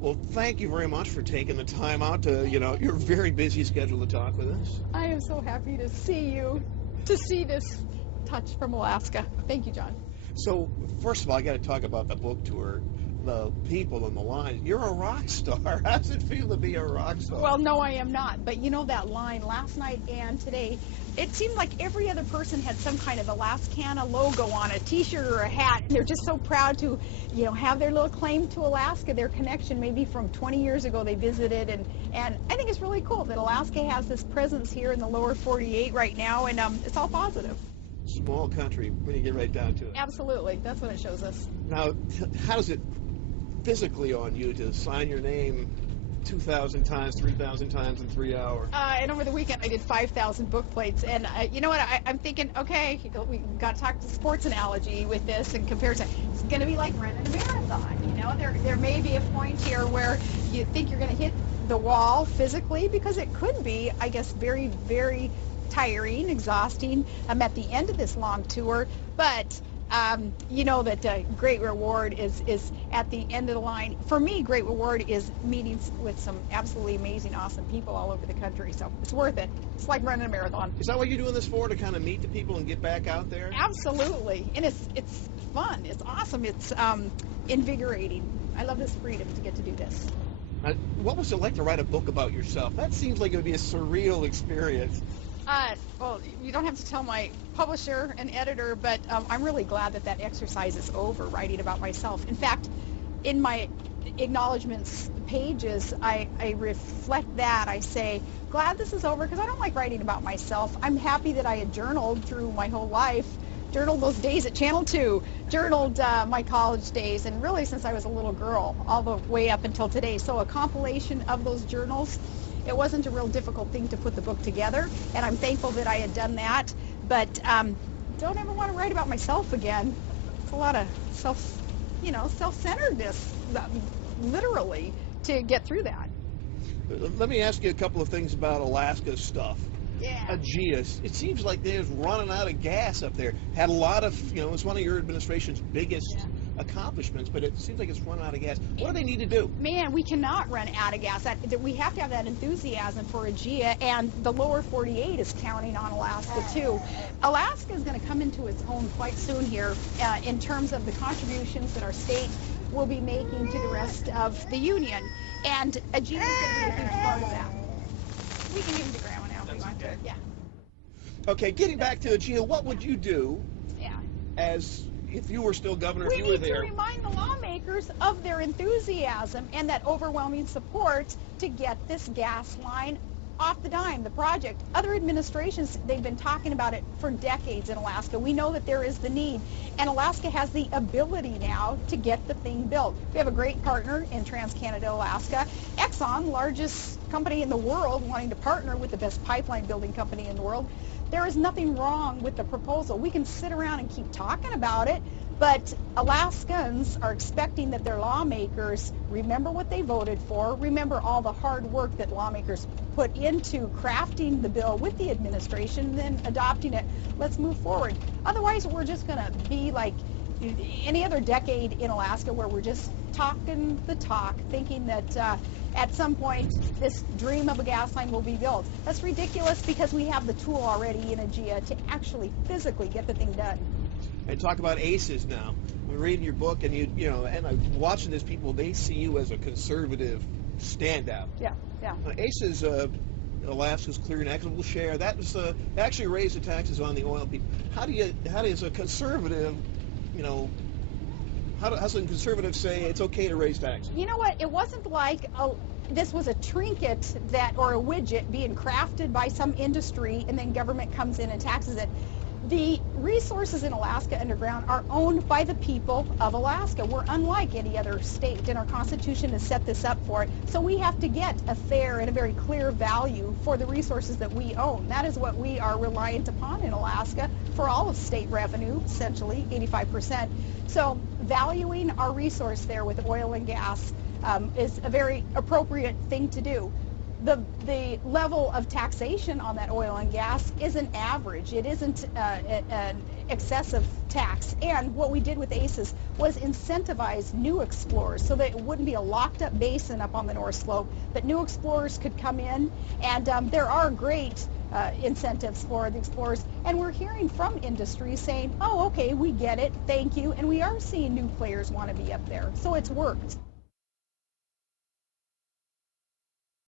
Well, thank you very much for taking the time out to, your very busy schedule to talk with us. I am so happy to see you, to see this touch from Alaska. Thank you, John. So, first of all, I got to talk about the book tour, the people and the lines. You're a rock star. How does it feel to be a rock star? Well, no, I am not. But you know that line last night and today, it seemed like every other person had some kind of Alaskana logo on a T-shirt or a hat. They're just so proud to, have their little claim to Alaska, their connection maybe from 20 years ago they visited. And I think it's really cool that Alaska has this presence here in the lower 48 right now, and it's all positive. Small country when you get right down to it. Absolutely. That's what it shows us. Now, how does it physically on you to sign your name 2,000 times, 3,000 times in 3 hours? And over the weekend I did 5,000 book plates. And you know what? I'm thinking, okay, we got to talk to sports analogy with this and comparison. It's going to be like running a marathon. There may be a point here where you think you're going to hit the wall physically, because it could be, I guess, very, very tiring, exhausting. I'm at the end of this long tour, but you know that great reward is at the end of the line. For me, great reward is meetings with some absolutely amazing, awesome people all over the country. So it's worth it. It's like running a marathon. Is that what you're doing this for, to kind of meet the people and get back out there? Absolutely. And it's fun. It's awesome. It's invigorating. I love this freedom to get to do this. What was it like to write a book about yourself? That seems like it would be a surreal experience. Well, you don't have to tell my publisher and editor, but I'm really glad that exercise is over, writing about myself. In fact, in my acknowledgments pages, I reflect that. I say, glad this is over, because I don't like writing about myself. I'm happy that I had journaled through my whole life, journaled those days at Channel 2, journaled my college days, and really since I was a little girl, all the way up until today. So a compilation of those journals. It wasn't a real difficult thing to put the book together, and I'm thankful that I had done that. But don't ever want to write about myself again. It's a lot of self-centeredness, literally, to get through that. Let me ask you a couple of things about Alaska stuff. Yeah. Aegeus, it seems like they're running out of gas up there. Had a lot of, it's one of your administration's biggest accomplishments, but it seems like it's run out of gas. What do they need to do? Man, we cannot run out of gas. We have to have that enthusiasm for Aegea, and the lower 48 is counting on Alaska too. Alaska is going to come into its own quite soon here in terms of the contributions that our state will be making to the rest of the union, and Aegea is going to be a huge part of that. We can give him to Grandma now if we want to. Yeah. Okay, getting back to Aegea, what would you do as if you were still governor, if you were there? We need to remind the lawmakers of their enthusiasm and that overwhelming support to get this gas line off the dime, the project. Other administrations, they've been talking about it for decades in Alaska. We know that there is the need, and Alaska has the ability now to get the thing built. We have a great partner in TransCanada Alaska. Exxon, largest company in the world, wanting to partner with the best pipeline building company in the world. There is nothing wrong with the proposal. We can sit around and keep talking about it, but Alaskans are expecting that their lawmakers remember what they voted for, remember all the hard work that lawmakers put into crafting the bill with the administration, and then adopting it. Let's move forward. Otherwise, we're just going to be like any other decade in Alaska, where we're just talking the talk, thinking that at some point this dream of a gas line will be built. That's ridiculous, because we have the tool already in Aegea to actually physically get the thing done. And talk about ACEs now. I'm reading your book, and and I'm watching these people. They see you as a conservative standout. Yeah. ACEs, Alaska's clear and equitable share. That was actually raised the taxes on the oil people. How do you, as a conservative, how does a conservative say it's okay to raise taxes? You know what? It wasn't like this was a trinket or a widget being crafted by some industry, and then government comes in and taxes it. The resources in Alaska underground are owned by the people of Alaska. We're unlike any other state, and our Constitution has set this up for it. So we have to get a fair and a very clear value for the resources that we own. That is what we are reliant upon in Alaska for all of state revenue, essentially 85%. So valuing our resource there with oil and gas is a very appropriate thing to do. the level of taxation on that oil and gas isn't average. It isn't an excessive tax. And what we did with ACES was incentivize new explorers so that it wouldn't be a locked up basin up on the North Slope, but new explorers could come in. And there are great incentives for the explorers. And we're hearing from industry saying, oh, okay, we get it, thank you. And we are seeing new players want to be up there. So it's worked.